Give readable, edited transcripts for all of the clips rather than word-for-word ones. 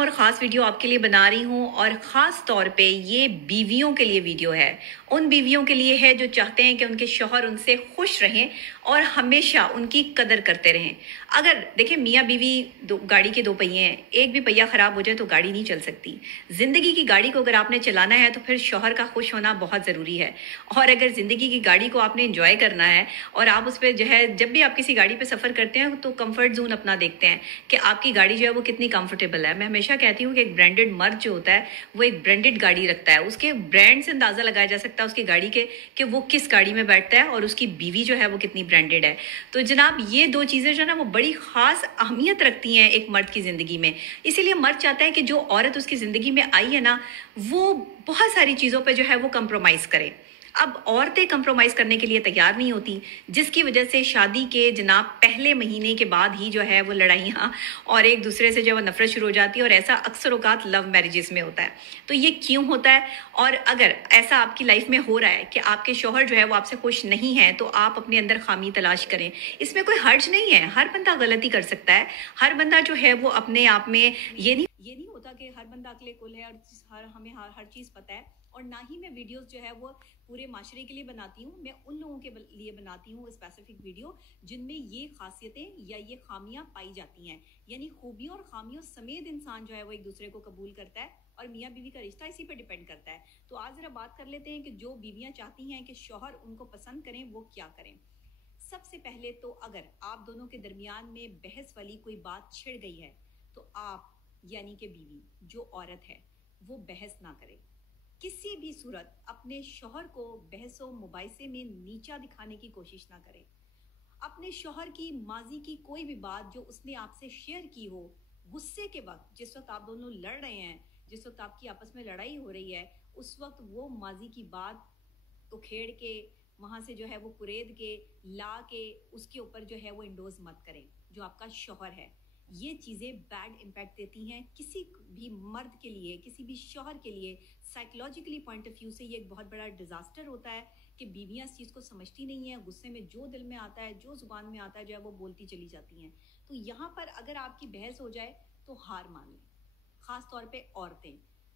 और ख़ास वीडियो आपके लिए बना रही हूँ और ख़ास तौर पे ये बीवियों के लिए वीडियो है। उन बीवियों के लिए है जो चाहते हैं कि उनके शौहर उनसे खुश रहें और हमेशा उनकी कदर करते रहें। अगर देखिए मियाँ बीवी गाड़ी के दो पहिए हैं, एक भी पहिया ख़राब हो जाए तो गाड़ी नहीं चल सकती। ज़िंदगी की गाड़ी को अगर आपने चलाना है तो फिर शौहर का खुश होना बहुत ज़रूरी है। और अगर ज़िंदगी की गाड़ी को आपने इंजॉय करना है और आप उस पर जो है जब भी आप किसी गाड़ी पर सफ़र करते हैं तो कम्फर्ट जोन अपना देखते हैं कि आपकी गाड़ी जो है वो कितनी कंफर्टेबल है। मैं हमेशा कहती हूँ कि एक ब्रांडेड मर्द जो होता है वो एक ब्रांडेड गाड़ी रखता है। उसके ब्रांड से अंदाजा लगाया जा सकता है उसकी गाड़ी के कि वो किस गाड़ी में बैठता है और उसकी बीवी जो है वो कितनी ब्रांडेड है। तो जनाब ये दो चीज़ें जो है ना वो बड़ी खास अहमियत रखती हैं एक मर्द की ज़िंदगी में। इसीलिए मर्द चाहता है कि जो औरत उसकी ज़िंदगी में आई है ना वो बहुत सारी चीज़ों पर जो है वो कंप्रोमाइज़ करे। अब औरतें कंप्रोमाइज करने के लिए तैयार नहीं होती, जिसकी वजह से शादी के जनाब पहले महीने के बाद ही जो है वो लड़ाइयाँ और एक दूसरे से जो है नफरत शुरू हो जाती है। और ऐसा अक्सर औकात लव मैरिजेस में होता है। तो ये क्यों होता है? और अगर ऐसा आपकी लाइफ में हो रहा है कि आपके शौहर जो है वो आपसे खुश नहीं है तो आप अपने अंदर खामी तलाश करें। इसमें कोई हर्ज नहीं है, हर बंदा गलती कर सकता है। हर बंदा जो है वो अपने आप में ये नहीं होता कि हर बंदा अकले कुल है और हमें हर चीज़ पता है। और ना ही मैं वीडियोस जो है वो पूरे माशरे के लिए बनाती हूँ, मैं उन लोगों के लिए बनाती हूँ स्पेसिफिक वीडियो जिनमें ये खासियतें या ये खामियां पाई जाती हैं। यानी खूबियों और खामियों समेत इंसान जो है वो एक दूसरे को कबूल करता है और मियाँ बीवी का रिश्ता इसी पे डिपेंड करता है। तो आज जरा बात कर लेते हैं कि जो बीवियां चाहती हैं कि शौहर उनको पसंद करें वो क्या करें। सबसे पहले तो अगर आप दोनों के दरमियान में बहस वाली कोई बात छिड़ गई है तो आप यानी कि बीवी जो औरत है वो बहस ना करे। किसी भी सूरत अपने शौहर को बहसों मुबाइसे में नीचा दिखाने की कोशिश ना करें। अपने शौहर की माजी की कोई भी बात जो उसने आपसे शेयर की हो, गुस्से के वक्त जिस वक्त आप दोनों लड़ रहे हैं, जिस वक्त आपकी आपस में लड़ाई हो रही है, उस वक्त वो माजी की बात उखेड़ के वहां से जो है वो कुरेद के ला के उसके ऊपर जो है वो इंडोज मत करें। जो आपका शौहर है ये चीज़ें बैड इम्पैक्ट देती हैं किसी भी मर्द के लिए, किसी भी शौहर के लिए। साइकोलॉजिकली पॉइंट ऑफ व्यू से ये एक बहुत बड़ा डिजास्टर होता है कि बीवियां इस चीज़ को समझती नहीं है। गुस्से में जो दिल में आता है, जो जुबान में आता है जो है वो बोलती चली जाती हैं। तो यहाँ पर अगर आपकी बहस हो जाए तो हार मान लें, खास तौर पे औरतें।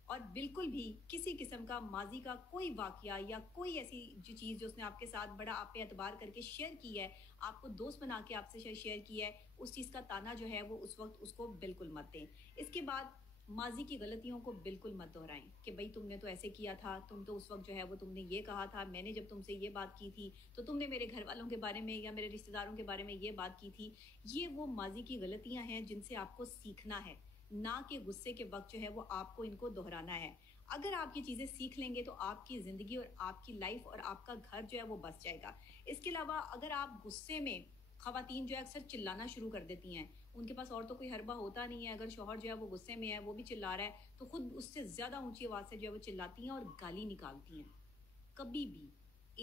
और बिल्कुल भी किसी किस्म का माजी का कोई वाकया या कोई ऐसी जो चीज़ जो उसने आपके साथ बड़ा आप पे एतबार करके शेयर की है, आपको दोस्त बना के आपसे शेयर की है, उस चीज़ का ताना जो है वो उस वक्त उसको बिल्कुल मत दें। इसके बाद माजी की गलतियों को बिल्कुल मत दोहराएं कि भाई तुमने तो ऐसे किया था, तुम तो उस वक्त जो है वो तुमने ये कहा था, मैंने जब तुमसे ये बात की थी तो तुमने मेरे घर वालों के बारे में या मेरे रिश्तेदारों के बारे में ये बात की थी। ये वो माजी की गलतियां हैं जिनसे आपको सीखना है, ना कि गुस्से के वक्त जो है वो आपको इनको दोहराना है। अगर आप ये चीज़ें सीख लेंगे तो आपकी ज़िंदगी और आपकी लाइफ और आपका घर जो है वो बस जाएगा। इसके अलावा अगर आप गुस्से में, खवातीन जो है अक्सर चिल्लाना शुरू कर देती हैं, उनके पास और तो कोई हरबा होता नहीं है। अगर शौहर जो है वो गुस्से में है, वो भी चिल्ला रहा है तो खुद उससे ज़्यादा ऊंची आवाज़ से जो है वो चिल्लाती हैं और गाली निकालती हैं। कभी भी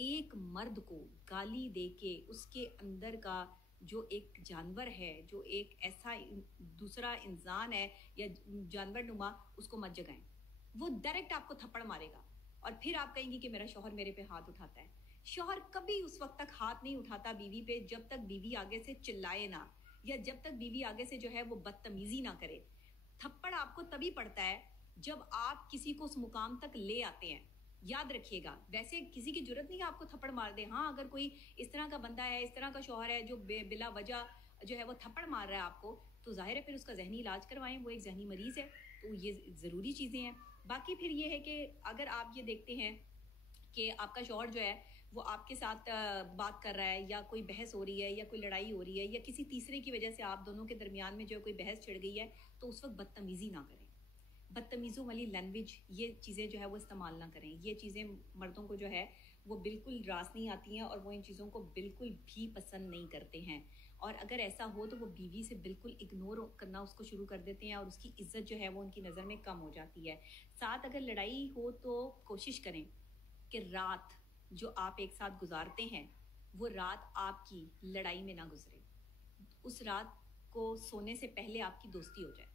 एक मर्द को गाली दे के उसके अंदर का जो एक जानवर है, जो एक ऐसा दूसरा इंसान है या जानवर नुमा, उसको मत जगाएं। वो डायरेक्ट आपको थप्पड़ मारेगा और फिर आप कहेंगी कि मेरा शौहर मेरे पे हाथ उठाता है। शौहर कभी उस वक्त तक हाथ नहीं उठाता बीवी पे जब तक बीवी आगे से चिल्लाए ना, या जब तक बीवी आगे से जो है वो बदतमीजी ना करे। थप्पड़ आपको तभी पड़ता है जब आप किसी को उस मुकाम तक ले आते हैं। याद रखिएगा, वैसे किसी की जरूरत नहीं है आपको थप्पड़ मार दे। हाँ, अगर कोई इस तरह का बंदा है, इस तरह का शौहर है जो बिला वजह जो है वो थप्पड़ मार रहा है आपको, तो जाहिर है फिर उसका जहनी इलाज करवाएं, वो एक जहनी मरीज है। तो ये ज़रूरी चीज़ें हैं। बाकी फिर ये है कि अगर आप ये देखते हैं कि आपका शौहर जो है वो आपके साथ बात कर रहा है या कोई बहस हो रही है या कोई लड़ाई हो रही है या किसी तीसरे की वजह से आप दोनों के दरमियान में जो कोई बहस छिड़ गई है, तो उस वक्त बदतमीजी ना करें। बदतमीज़ों वाली लैंग्वेज, ये चीज़ें जो है वो इस्तेमाल ना करें। ये चीज़ें मर्दों को जो है वो बिल्कुल रास नहीं आती हैं और वो इन चीज़ों को बिल्कुल भी पसंद नहीं करते हैं। और अगर ऐसा हो तो वो बीवी से बिल्कुल इग्नोर करना उसको शुरू कर देते हैं और उसकी इज्जत जो है वो उनकी नज़र में कम हो जाती है। साथ अगर लड़ाई हो तो कोशिश करें कि रात जो आप एक साथ गुजारते हैं वो रात आपकी लड़ाई में ना गुजरे। उस रात को सोने से पहले आपकी दोस्ती हो जाए।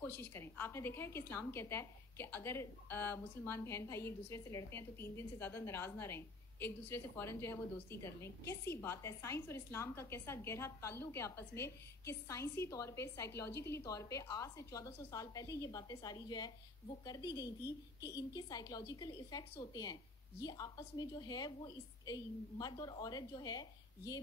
कोशिश करें। आपने देखा है कि इस्लाम कहता है कि अगर मुसलमान बहन भाई एक दूसरे से लड़ते हैं तो 3 दिन से ज़्यादा नाराज़ ना रहें। एक दूसरे से फौरन जो है वो दोस्ती कर लें। कैसी बात है, साइंस और इस्लाम का कैसा गहरा ताल्लुक है आपस में कि साइंसी तौर पे, साइकोलॉजिकली तौर पे आज से 1400 साल पहले ये बातें सारी जो है वो कर दी गई थी कि इनके साइकोलॉजिकल इफेक्ट्स होते हैं। ये आपस में जो है वो इस मर्द और औरत जो है ये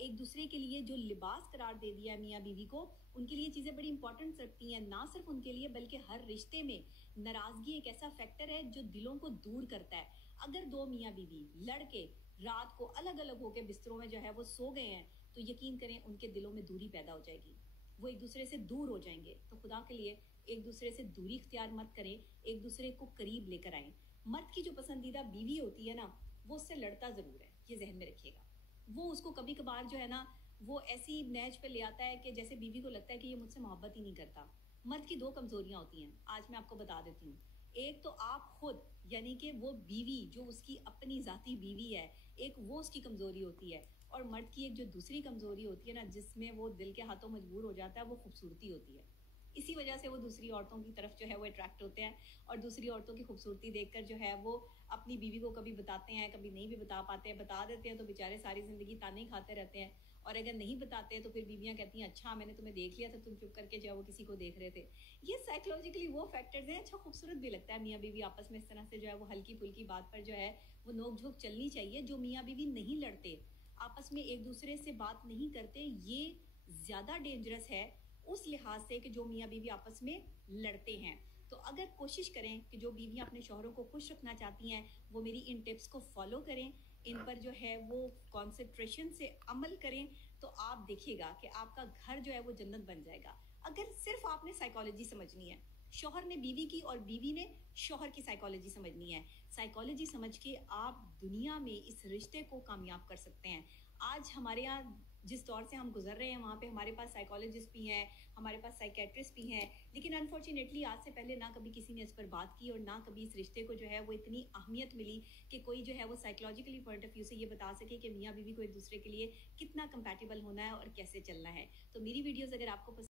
एक दूसरे के लिए जो लिबास करार दे दिया है मियाँ बीवी को, उनके लिए चीज़ें बड़ी इंपॉर्टेंट रखती हैं। ना सिर्फ उनके लिए बल्कि हर रिश्ते में नाराज़गी एक ऐसा फैक्टर है जो दिलों को दूर करता है। अगर दो मियाँ बीवी लड़के रात को अलग अलग होकर बिस्तरों में जो है वो सो गए हैं तो यकीन करें उनके दिलों में दूरी पैदा हो जाएगी, वो एक दूसरे से दूर हो जाएंगे। तो खुदा के लिए एक दूसरे से दूरी इख्तियार मत करें, एक दूसरे को करीब लेकर आएं। मर्द की जो पसंदीदा बीवी होती है ना, वो उससे लड़ता ज़रूर है, ये जहन में रखिएगा। वो उसको कभी कभार जो है ना वो ऐसी नहज पे ले आता है कि जैसे बीवी को लगता है कि ये मुझसे मोहब्बत ही नहीं करता। मर्द की दो कमज़ोरियाँ होती हैं, आज मैं आपको बता देती हूँ। एक तो आप खुद, यानी कि वो बीवी जो उसकी अपनी ज़ाती बीवी है, एक वो उसकी कमज़ोरी होती है। और मर्द की एक जो दूसरी कमज़ोरी होती है ना, जिसमें वो दिल के हाथों मजबूर हो जाता है, वो खूबसूरती होती है। इसी वजह से वो दूसरी औरतों की तरफ जो है वो अट्रैक्ट होते हैं और दूसरी औरतों की खूबसूरती देखकर जो है वो अपनी बीवी को कभी बताते हैं, कभी नहीं भी बता पाते हैं। बता देते हैं तो बेचारे सारी ज़िंदगी ताने ही खाते रहते हैं, और अगर नहीं बताते हैं तो फिर बीवियां कहती हैं अच्छा मैंने तुम्हें देख लिया था, तुम चुप करके जो है वो किसी को देख रहे थे। ये साइकोलॉजिकली वो फैक्टर्स हैं। अच्छा, खूबसूरत भी लगता है मियाँ बीवी आपस में इस तरह से जो है वो हल्की फुल्की बात पर जो है वो नोक झोंक चलनी चाहिए। जो मियाँ बीवी नहीं लड़ते, आपस में एक दूसरे से बात नहीं करते, ये ज़्यादा डेंजरस है उस लिहाज से कि जो मियाँ बीवी आपस में लड़ते हैं। तो अगर कोशिश करें कि जो बीवियाँ अपने शौहरों को खुश रखना चाहती हैं वो मेरी इन टिप्स को फॉलो करें, इन पर जो है वो कॉन्सेंट्रेशन से अमल करें, तो आप देखिएगा कि आपका घर जो है वो जन्नत बन जाएगा। अगर सिर्फ आपने साइकोलॉजी समझनी है, शौहर ने बीवी की और बीवी ने शौहर की साइकोलॉजी समझनी है, साइकोलॉजी समझ के आप दुनिया में इस रिश्ते को कामयाब कर सकते हैं। आज हमारे यहाँ जिस दौर से हम गुजर रहे हैं वहाँ पे हमारे पास साइकोलॉजिस्ट भी हैं, हमारे पास साइकेट्रिस्ट भी हैं, लेकिन अनफॉर्चुनेटली आज से पहले ना कभी किसी ने इस पर बात की और ना कभी इस रिश्ते को जो है वो इतनी अहमियत मिली कि कोई जो है वो साइकोलॉजिकली पॉइंट ऑफ व्यू से ये बता सके कि मियाँ बीवी को एक दूसरे के लिए कितना कंपैटिबल होना है और कैसे चलना है। तो मेरी वीडियोज़ अगर आपको